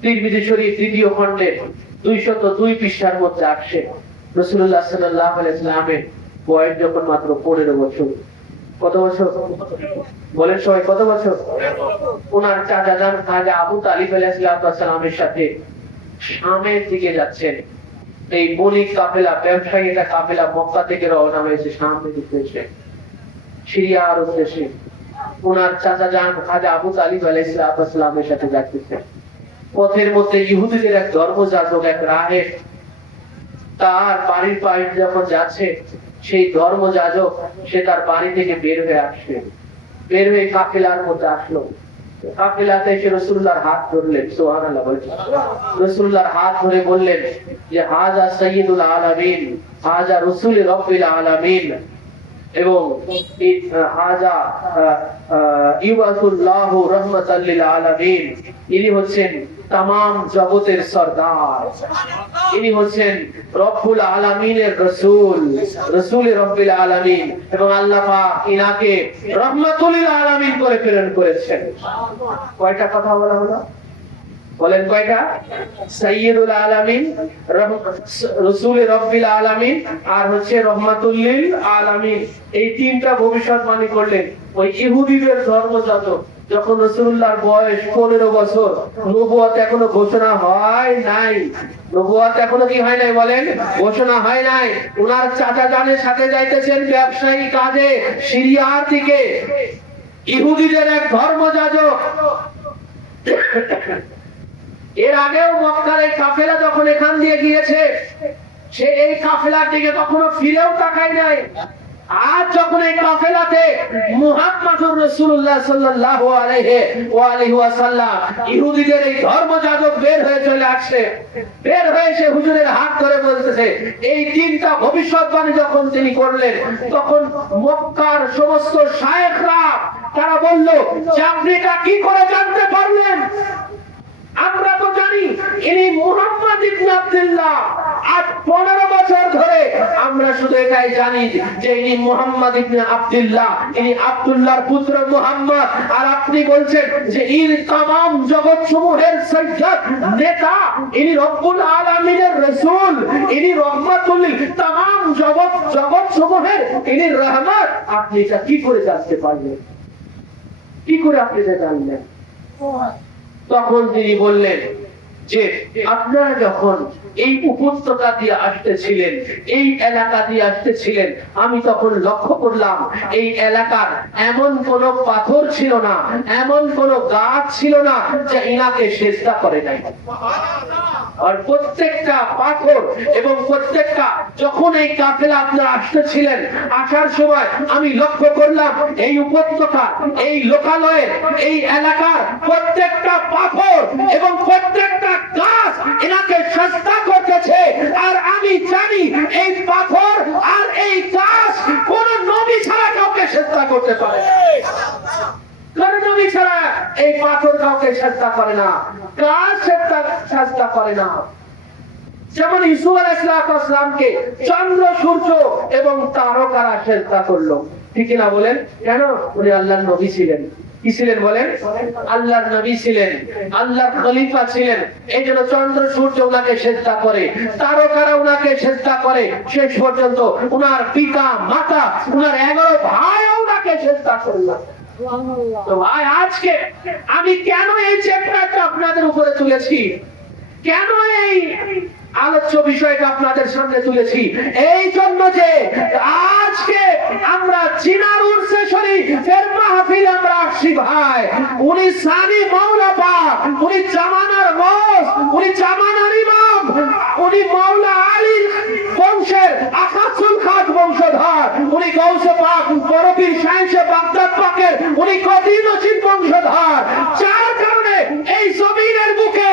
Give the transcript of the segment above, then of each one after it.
তিরমিজি শরীফ দুইশত দুই পৃষ্ঠার মধ্যে আসছে রসুল্লাহ সাল্লাহ ইসলামের বয়স যখন মাত্র পনেরো বছর। কত বছর? বলেন সবাই কত বছর? ওনার চাচা যান খাজা আবু তালিব আলাইসালামের সাথে শামের দিকে যাচ্ছেন। এই বণিক কাফেলা, ব্যবসায়ী একটা কাফেলা মক্কা থেকে রওনা হয়েছে সামনের উদ্দেশ্যে সিরিয়ার উদ্দেশ্যে ওনার চাচা যান খাজা আবু তালিব আলাইসালামের সাথে যাচ্ছেন পথের মধ্যে ইহুদিদের এক ধর্মযাজক, এক রাহেব, তার বাড়ির পাশ যখন যাচ্ছে, সেই ধর্মযাজক, সে তার বাড়ি থেকে বের হয়ে আসছে। বের হয়ে কাফেলার মধ্যে আসলো। কাফেলাতে এসে রসুল্লাহর হাত ধরলেন সোহান রসুল্লাহর হাত ধরে বললেন যে হাজা সৈয়দুল আলামিন হাজা রসুল রব্বিল আলামিন। এবং হাজা আহ, ইউবাতুল্লাহ আলামিন ইনি হচ্ছেন তামাম জগতের সরদার। ইনি হচ্ছেন রসুল রসুল রব্বিল আলামিন এবং আল্লাহ ইনাকে রহমাতুল আলামিন করে প্রেরণ করেছেন। কয়টা কথা বলা হলো? বলেন কয়টা? সাইয়্যিদুল আলামিন রসুল রব্বিল আলামিন আর হচ্ছে রহমাতুল্লিল আলামিন। এই তিনটা ভবিষ্যৎবাণী করলেন। ওই ইহুদিদের ধর্মজাত, যখন রসুল্লাহর বয়স পনেরো বছর, নবুয়াত এখনও ঘোষণা হয় নাই। নবুয়াত এখনও কি হয় নাই বলেন? ঘোষণা হয় নাই। উনার চাচা জানের সাথে যাইতেছেন ব্যবসায়ী কাজে, সিরিয়ার দিকে। ইহুদিদের এক ধর্মযাজক। এর আগেও মক্কার এই কাফেলা যখন এখান দিয়ে গিয়েছে, সে এই কাফেলার দিকে কখনো ফিরেও তাকায় নাই। আজ যখন এই কাফেলাতে মুহাম্মাদুর রাসূলুল্লাহ সাল্লাল্লাহু আলাইহি ওয়াসাল্লাম ইহুদিদের এই বের হয়ে চলে আসছে, বের হয়ে সে হুজুরের হাত ধরে বলতেছে, এই তিনটা ভবিষ্যৎবাণী যখন তিনি করলেন, তখন মক্কার সমস্ত শায়েখরা, তারা বলল কি করে জানতে পারলেন? আমরা তো জানি ইনি মুহাম্মদ ইবনে আব্দুল্লাহ। আজ পনেরো বছর ধরে আমরা শুধু এটাই জানি যে ইনি মুহাম্মদ ইবনে আব্দুল্লাহ। ইনি আব্দুল্লাহর পুত্র মুহাম্মদ। আর আপনি বলছেন যে ইনি তাম জগৎ সমূহের সৈয়দ, নেতা। ইনি রব্বুল আলামিনের রাসূল। ইনি রহমাতুল তাম জগৎ জগৎ সমূহের ইনি রহমত আপনি এটা কি করে জানতে পারলেন? কি করে আপনি এটা জানলেন? তখন তিনি বললেন যে, আপনারা যখন এই উপত্যকা দিয়ে আসতেছিলেন, এই এলাকা দিয়ে আসতেছিলেন, আমি তখন লক্ষ্য করলাম, এই এলাকার এমন কোন পাথর ছিল না, এমন কোন গাছ ছিল না, যা ইনাকে চেষ্টা করে নাই। আর প্রত্যেকটা পাথর এবং প্রত্যেকটা যখন এই কাফেলা আপনারা আসতেছিলেন, আসার সময় আমি লক্ষ্য করলাম এই উপত্যকা এই লোকালয়ের, এই এলাকার প্রত্যেকটা পাথর এবং প্রত্যেকটা গাছ এনাকে সস্তা করতেছে আর আমি জানি এই পাথর আর এই গাছ কোন নবী ছাড়া কাউকে সস্তা করতে পারে। কোন নবী ছাড়া এই পাথর কাউকে সস্তা করে না সস্তা করে না? যেমন ইসুফ আলাইসালামকে চন্দ্র, সূর্য এবং তারকারা চেষ্টা করল। ঠিক না বলেন? কেন? উনি নবী ছিলেন। কি ছিলেন বলেন? নবী ছিলেন। খলিফা ছিলেন। এই জন্য চন্দ্র, সূর্য উনাকে চেষ্টা করে, তারকারা উনাকে চেষ্টা করে। শেষ পর্যন্ত উনার পিতা, মাতা, উনার এগারো ভাই উনাকে চেষ্টা করল। আজকে আমি কেন এই চ্যাপ্টারটা আপনাদের উপরে তুলেছি? কেন এই আলোচ্য বিষয়টা আপনাদের সামনে তুলেছি? এই জন্য যে আজকে আমরা চিনার উর্সে শরীফের মাহফিল আমরা আসছি ভাই। উনি সানি মৌলা পাক উনি জামানার বস উনি জামানার ইমাম উনি মাওলা আলীর বংশের আকাশুল খাট বংশধর উনি গৌসে পাক, বরফির সায়েন্সে বাগদাদ পাকের উনি কদিন অচিন বংশধর। যার কারণে এই জমিনের বুকে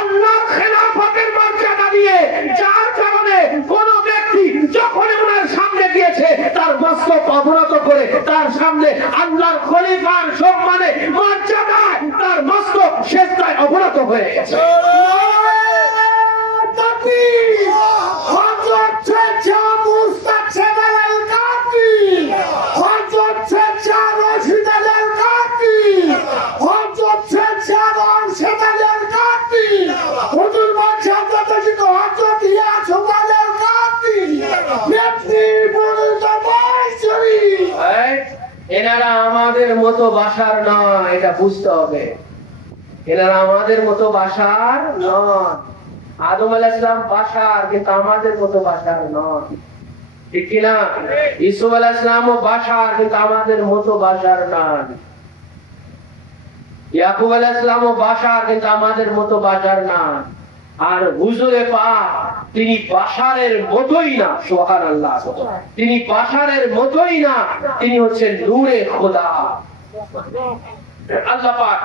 আল্লাহ খেলাফতের মর্যাদা দিয়ে, যার কারণে কোন ব্যক্তি যখন ওনার সামনে গিয়েছে, তার মস্তক অবনত করে, তার সামনে আল্লাহর খলিফার সম্মানে মর্যাদায় তার মস্তক শেষটায় অবনত হয়ে গেছে। মতো বাসার নয় এটা বুঝতে হবে। এনারা আমাদের মতো বাসার নয় আদম আলাহ ইসলাম বাসার, কিন্তু আমাদের মতো বাসার নয় ঠিক কিনা ইসুফ আলাহ ইসলামও বাসার, কিন্তু আমাদের মতো বাসার নয় ইয়াকুব আলাহ ইসলামও বাসার, কিন্তু আমাদের মতো বাসার না আর হুজুরে পাক তিনি বাসারের মতোই না সোহান আল্লাহ তিনি বাসারের মতোই না তিনি হচ্ছেন নূরে খোদা আল্লাহ পাক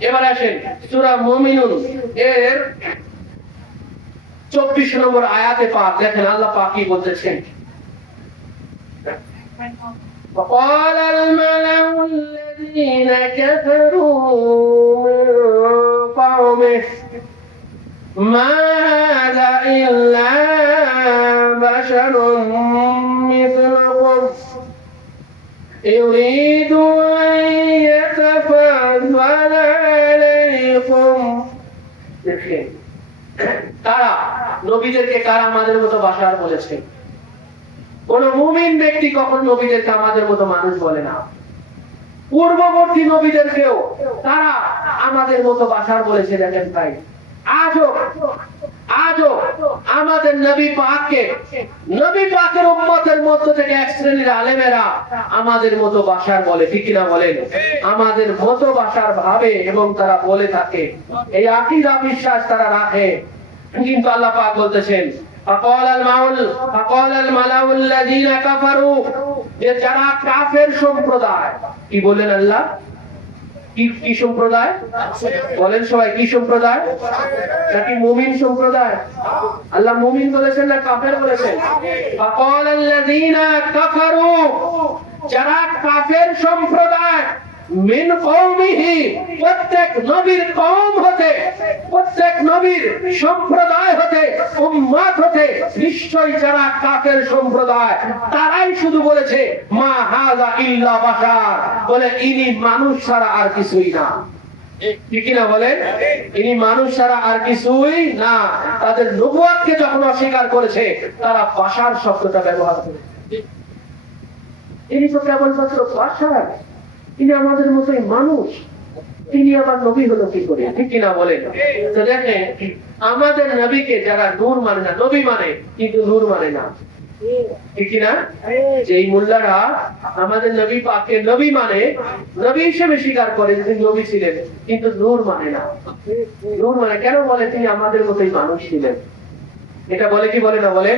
এবার আসেন সূরা মুমিনুন এর 24 নম্বর আয়াতে পাক দেখেন আল্লাহ পাক কি বলতেছেন وقال الملأ الذين كفروا من قومه ما هذا إلا بشر مثلكم يريد أن يتفضل عليكم দেখেন তারা নবীদেরকে কারা আমাদের মতো বাসার বলেছে কোন মুমিন ব্যক্তি কখন নবীদেরকে আমাদের মতো মানুষ বলে না পূর্ববর্তী নবীদেরকেও তারা আমাদের মতো বাসার বলেছে দেখেন তাই আজও আজও আমাদের নবী পাককে নবী পাকের উম্মতের মধ্য থেকে এক শ্রেণীর আলেমেরা আমাদের মতো বাসার বলে ঠিক কিনা বলেন আমাদের মতো বাসার ভাবে এবং তারা বলে থাকে এই আকিদা বিশ্বাস তারা রাখে কিন্তু আল্লাহ পাক বলতেছেন فقال المعول فقال الملأ الذين كفروا যে যারা কাফের সম্প্রদায় কি বলেন আল্লাহ কি সম্প্রদায়? বলেন সবাই, কি সম্প্রদায়? নাকি মুমিন সম্প্রদায়? আল্লাহ মুমিন বলেছেন না, কাফের বলেছেন। ফাকাল আল্লাযীনা কাফারু, যারা কাফের সম্প্রদায় মিন প্রত্যেক নবীর হতে, প্রত্যেক নবীর সম্প্রদায় হতে উম্মত হতে যারা সম্প্রদায়, তারাই শুধু বলেছে, মা ইল্লা বাশার বলে ইনি মানুষ ছাড়া আর কিছুই না। তাদের অস্বীকার করেছে, তারা বাসার শব্দটা ব্যবহার তো কেবলমাত্র বাসার তিনি আমাদের মতোই মানুষ। তিনি আবার নবী হলো কি করে? ঠিক কিনা বলেন? তো দেখেন, আমাদের নবীকে যারা নূর মানে না, নবী মানে কিন্তু নূর মানে না। আমাদের নবী নবী মানে নবী হিসেবে স্বীকার করে যে নবী ছিলেন, কিন্তু নূর মানে না। নূর মানে কেন বলে? তিনি আমাদের মতোই মানুষ ছিলেন। এটা বলে কি বলে না বলেন?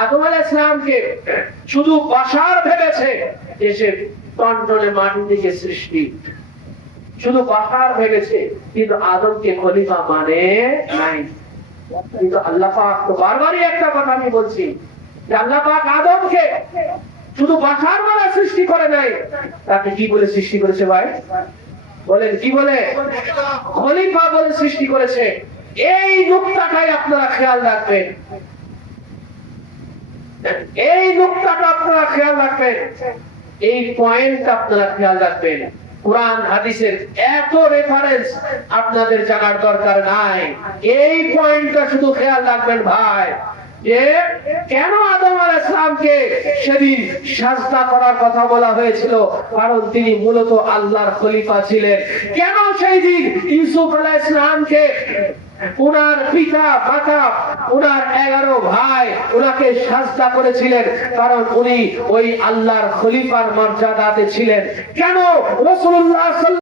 আদম আলাইহিস সালামকে শুধু বাসার ভেবেছে টনটনে মাটি থেকে সৃষ্টি। শুধু বাসার ভেবেছে, কিন্তু আদমকে খলিফা মানে নাই। কিন্তু আল্লাহ পাক তো বারবারই একটা কথা আমি বলছি যে আল্লাহ পাক আদমকে শুধু বাসার সৃষ্টি করে নাই। তাকে কি বলে সৃষ্টি করেছে ভাই? বলেন, কি বলে? খলিফা বলে সৃষ্টি করেছে। এই নুক্তাটাই আপনারা খেয়াল রাখবেন। এই নুক্তাটা আপনারা খেয়াল রাখবেন। এই পয়েন্ট আপনারা খেয়াল রাখবেন। কোরআন, হাদিসের এত রেফারেন্স আপনাদের জানার দরকার নাই। এই পয়েন্টটা শুধু খেয়াল রাখবেন ভাই কেন আদম আল ইসলামকে সেদিন সাজদা করার কথা বলা হয়েছিল? কারণ তিনি মূলত আল্লাহর খলিফা ছিলেন। কেন সেই দিন ইউসুফ আলাহ ইসলামকে ওনার পিতা, মাতা ওনার এগারো ভাই ওনাকে সাজদা করেছিলেন, কারণ উনি ওই আল্লাহর খলিফার মর্যাদাতে ছিলেন। কেন রসুল্লাহ